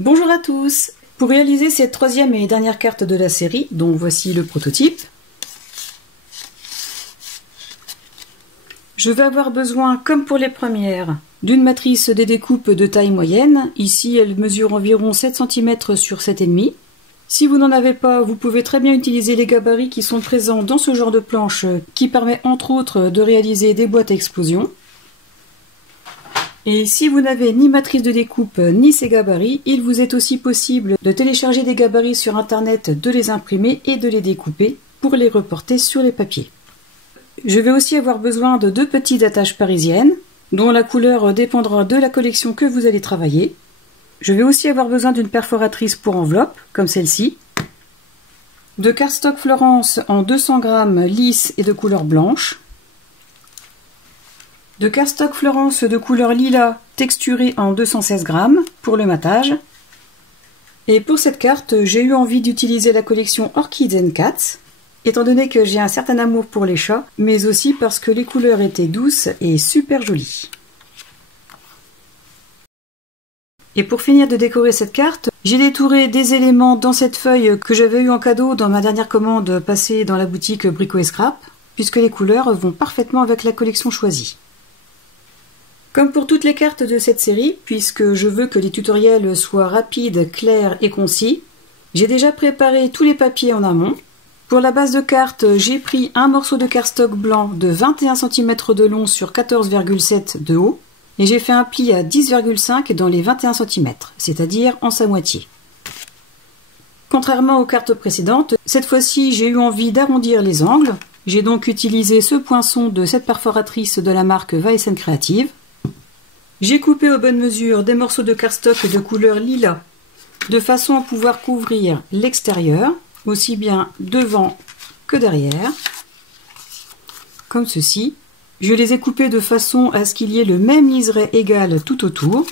Bonjour à tous! Pour réaliser cette troisième et dernière carte de la série, dont voici le prototype, je vais avoir besoin, comme pour les premières, d'une matrice des découpes de taille moyenne. Ici, elle mesure environ 7 cm sur 7,5. Si vous n'en avez pas, vous pouvez très bien utiliser les gabarits qui sont présents dans ce genre de planche, qui permet entre autres de réaliser des boîtes à explosion. Et si vous n'avez ni matrice de découpe ni ces gabarits, il vous est aussi possible de télécharger des gabarits sur internet, de les imprimer et de les découper pour les reporter sur les papiers. Je vais aussi avoir besoin de 2 petites attaches parisiennes, dont la couleur dépendra de la collection que vous allez travailler. Je vais aussi avoir besoin d'une perforatrice pour enveloppe, comme celle-ci, de cardstock Florence en 200 g lisse et de couleur blanche, de cardstock Florence de couleur lilas texturé en 216 g pour le matage. Et pour cette carte, j'ai eu envie d'utiliser la collection Orchids & Cats, étant donné que j'ai un certain amour pour les chats, mais aussi parce que les couleurs étaient douces et super jolies. Et pour finir de décorer cette carte, j'ai détouré des éléments dans cette feuille que j'avais eu en cadeau dans ma dernière commande passée dans la boutique Brico & Scrap, puisque les couleurs vont parfaitement avec la collection choisie. Comme pour toutes les cartes de cette série, puisque je veux que les tutoriels soient rapides, clairs et concis, j'ai déjà préparé tous les papiers en amont. Pour la base de carte, j'ai pris un morceau de cardstock blanc de 21 cm de long sur 14,7 de haut, et j'ai fait un pli à 10,5 dans les 21 cm, c'est-à-dire en sa moitié. Contrairement aux cartes précédentes, cette fois-ci j'ai eu envie d'arrondir les angles. J'ai donc utilisé ce poinçon de cette perforatrice de la marque Weissen Creative. J'ai coupé aux bonnes mesures des morceaux de cardstock de couleur lilas, de façon à pouvoir couvrir l'extérieur, aussi bien devant que derrière, comme ceci. Je les ai coupés de façon à ce qu'il y ait le même liseré égal tout autour.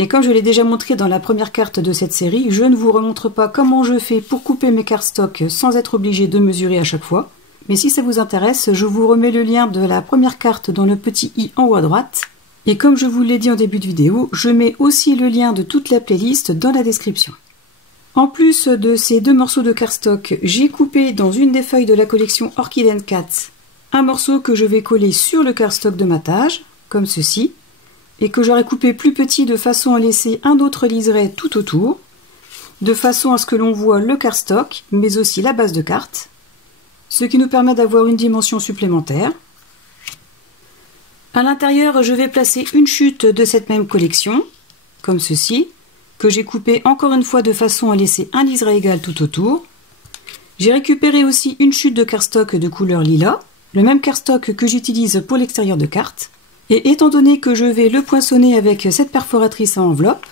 Et comme je l'ai déjà montré dans la première carte de cette série, je ne vous remontre pas comment je fais pour couper mes cardstocks sans être obligé de mesurer à chaque fois. Mais si ça vous intéresse, je vous remets le lien de la première carte dans le petit i en haut à droite. Et comme je vous l'ai dit en début de vidéo, je mets aussi le lien de toute la playlist dans la description. En plus de ces 2 morceaux de cardstock, j'ai coupé dans une des feuilles de la collection Orchids & Cats un morceau que je vais coller sur le cardstock de matage, comme ceci, et que j'aurai coupé plus petit de façon à laisser un autre liseré tout autour, de façon à ce que l'on voit le cardstock, mais aussi la base de carte, ce qui nous permet d'avoir une dimension supplémentaire. À l'intérieur, je vais placer une chute de cette même collection, comme ceci, que j'ai coupé encore une fois de façon à laisser un liseré égal tout autour. J'ai récupéré aussi une chute de cardstock de couleur lilas, le même cardstock que j'utilise pour l'extérieur de carte. Et étant donné que je vais le poinçonner avec cette perforatrice à enveloppe,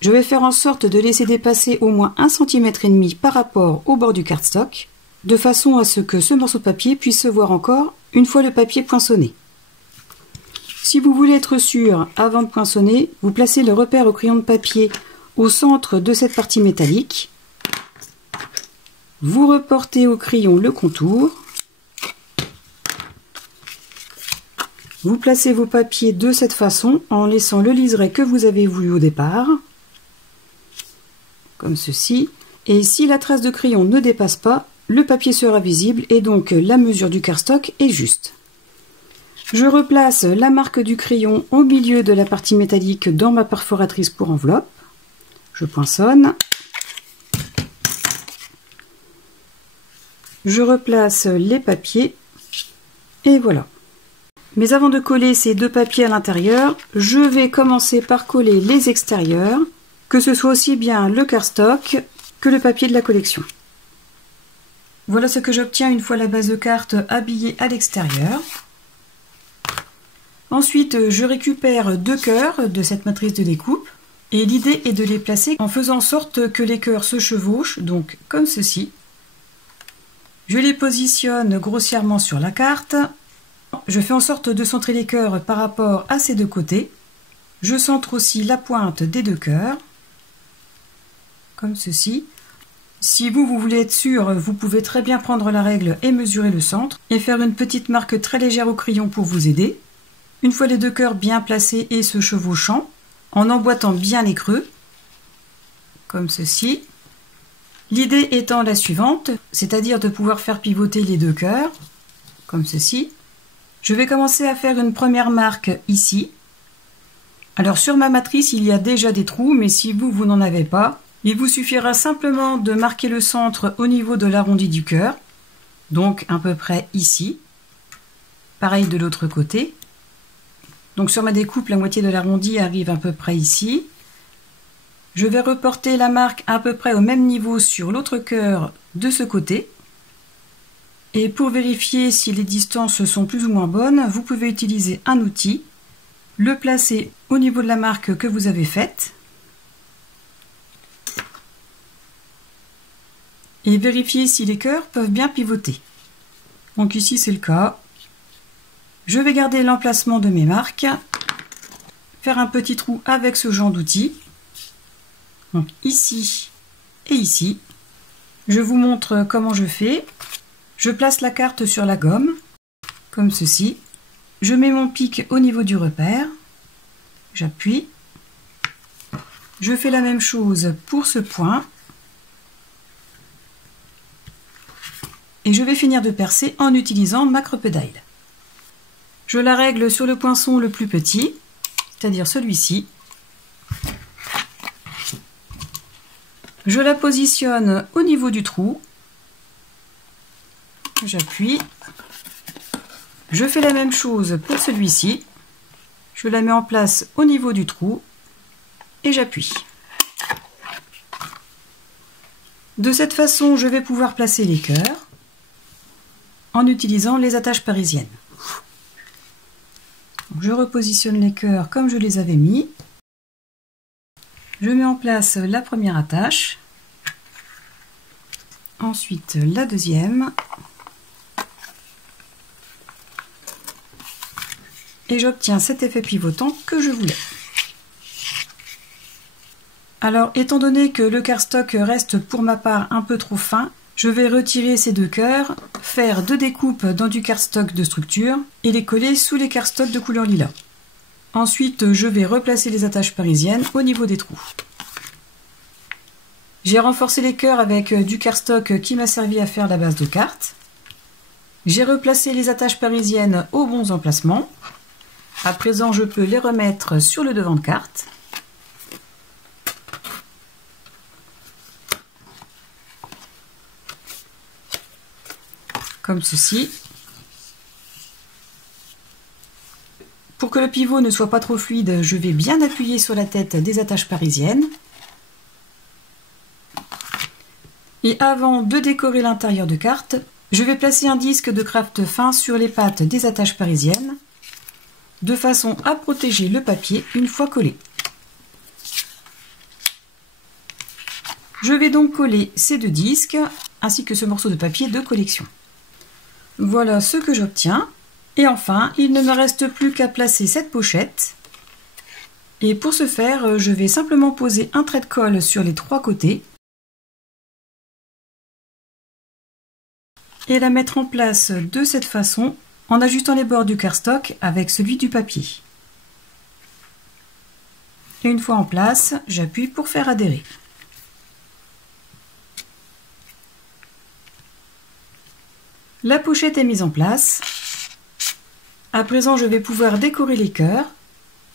je vais faire en sorte de laisser dépasser au moins 1,5 cm par rapport au bord du cardstock, de façon à ce que ce morceau de papier puisse se voir encore une fois le papier poinçonné. Si vous voulez être sûr, avant de poinçonner, vous placez le repère au crayon de papier au centre de cette partie métallique. Vous reportez au crayon le contour. Vous placez vos papiers de cette façon en laissant le liseré que vous avez voulu au départ, comme ceci. Et si la trace de crayon ne dépasse pas, le papier sera visible et donc la mesure du cardstock est juste. Je replace la marque du crayon au milieu de la partie métallique dans ma perforatrice pour enveloppe. Je poinçonne. Je replace les papiers et voilà. Mais avant de coller ces 2 papiers à l'intérieur, je vais commencer par coller les extérieurs, que ce soit aussi bien le cardstock que le papier de la collection. Voilà ce que j'obtiens une fois la base de carte habillée à l'extérieur. Ensuite, je récupère 2 cœurs de cette matrice de découpe et l'idée est de les placer en faisant en sorte que les cœurs se chevauchent, donc comme ceci. Je les positionne grossièrement sur la carte. Je fais en sorte de centrer les cœurs par rapport à ces 2 côtés. Je centre aussi la pointe des 2 cœurs, comme ceci. Si vous voulez être sûr, vous pouvez très bien prendre la règle et mesurer le centre et faire une petite marque très légère au crayon pour vous aider. Une fois les 2 cœurs bien placés et se chevauchant, en emboîtant bien les creux, comme ceci. L'idée étant la suivante, c'est-à-dire de pouvoir faire pivoter les deux cœurs, comme ceci. Je vais commencer à faire une première marque ici. Alors sur ma matrice, il y a déjà des trous, mais si vous n'en avez pas, il vous suffira simplement de marquer le centre au niveau de l'arrondi du cœur, donc à peu près ici. Pareil de l'autre côté. Donc sur ma découpe, la moitié de l'arrondi arrive à peu près ici. Je vais reporter la marque à peu près au même niveau sur l'autre cœur de ce côté. Et pour vérifier si les distances sont plus ou moins bonnes, vous pouvez utiliser un outil, le placer au niveau de la marque que vous avez faite et vérifier si les cœurs peuvent bien pivoter. Donc ici c'est le cas. Je vais garder l'emplacement de mes marques, faire un petit trou avec ce genre d'outil. Donc ici et ici. Je vous montre comment je fais. Je place la carte sur la gomme, comme ceci. Je mets mon pic au niveau du repère. J'appuie. Je fais la même chose pour ce point. Et je vais finir de percer en utilisant ma crocodile. Je la règle sur le poinçon le plus petit, c'est-à-dire celui-ci. Je la positionne au niveau du trou. J'appuie. Je fais la même chose pour celui-ci. Je la mets en place au niveau du trou et j'appuie. De cette façon, je vais pouvoir placer les cœurs en utilisant les attaches parisiennes. Je repositionne les cœurs comme je les avais mis. Je mets en place la première attache, ensuite la deuxième, et j'obtiens cet effet pivotant que je voulais. Alors, étant donné que le cardstock reste pour ma part un peu trop fin, je vais retirer ces deux cœurs, faire deux découpes dans du cardstock de structure et les coller sous les cardstocks de couleur lilas. Ensuite, je vais replacer les attaches parisiennes au niveau des trous. J'ai renforcé les cœurs avec du cardstock qui m'a servi à faire la base de carte. J'ai replacé les attaches parisiennes aux bons emplacements. À présent, je peux les remettre sur le devant de carte. Comme ceci. Pour que le pivot ne soit pas trop fluide, je vais bien appuyer sur la tête des attaches parisiennes. Et avant de décorer l'intérieur de carte, je vais placer un disque de craft fin sur les pattes des attaches parisiennes, de façon à protéger le papier une fois collé. Je vais donc coller ces deux disques, ainsi que ce morceau de papier de collection. Voilà ce que j'obtiens. Et enfin, il ne me reste plus qu'à placer cette pochette. Et pour ce faire, je vais simplement poser un trait de colle sur les trois côtés et la mettre en place de cette façon en ajustant les bords du cardstock avec celui du papier. Et une fois en place, j'appuie pour faire adhérer. La pochette est mise en place. À présent, je vais pouvoir décorer les cœurs.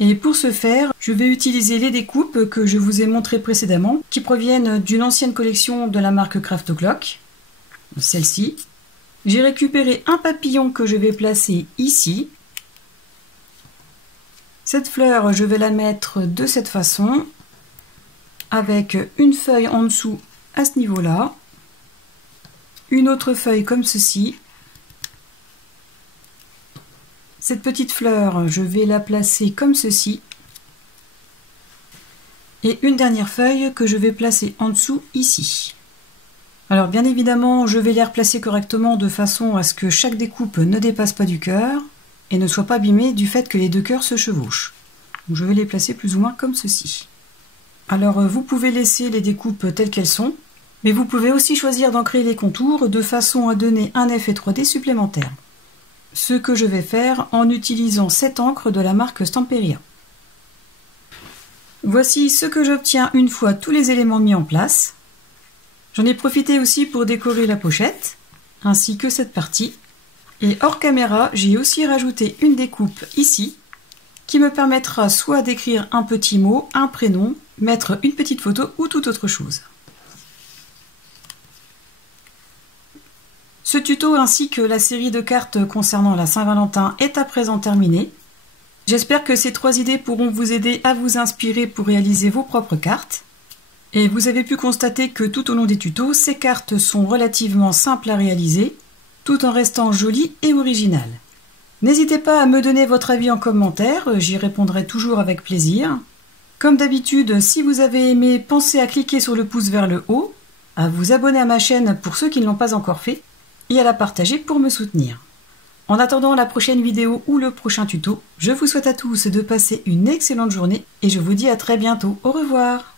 Et pour ce faire, je vais utiliser les découpes que je vous ai montrées précédemment, qui proviennent d'une ancienne collection de la marque Craft O'Clock, celle-ci. J'ai récupéré un papillon que je vais placer ici. Cette fleur, je vais la mettre de cette façon, avec une feuille en dessous à ce niveau-là, une autre feuille comme ceci. Cette petite fleur, je vais la placer comme ceci. Et une dernière feuille que je vais placer en dessous ici. Alors bien évidemment, je vais les replacer correctement de façon à ce que chaque découpe ne dépasse pas du cœur et ne soit pas abîmée du fait que les deux cœurs se chevauchent. Donc je vais les placer plus ou moins comme ceci. Alors vous pouvez laisser les découpes telles qu'elles sont, mais vous pouvez aussi choisir d'ancrer les contours de façon à donner un effet 3D supplémentaire. Ce que je vais faire en utilisant cette encre de la marque Stamperia. Voici ce que j'obtiens une fois tous les éléments mis en place. J'en ai profité aussi pour décorer la pochette, ainsi que cette partie. Et hors caméra, j'ai aussi rajouté une découpe ici, qui me permettra soit d'écrire un petit mot, un prénom, mettre une petite photo ou toute autre chose. Ce tuto ainsi que la série de cartes concernant la Saint-Valentin est à présent terminée. J'espère que ces 3 idées pourront vous aider à vous inspirer pour réaliser vos propres cartes. Et vous avez pu constater que tout au long des tutos, ces cartes sont relativement simples à réaliser, tout en restant jolies et originales. N'hésitez pas à me donner votre avis en commentaire, j'y répondrai toujours avec plaisir. Comme d'habitude, si vous avez aimé, pensez à cliquer sur le pouce vers le haut, à vous abonner à ma chaîne pour ceux qui ne l'ont pas encore fait, et à la partager pour me soutenir. En attendant la prochaine vidéo ou le prochain tuto, je vous souhaite à tous de passer une excellente journée et je vous dis à très bientôt. Au revoir!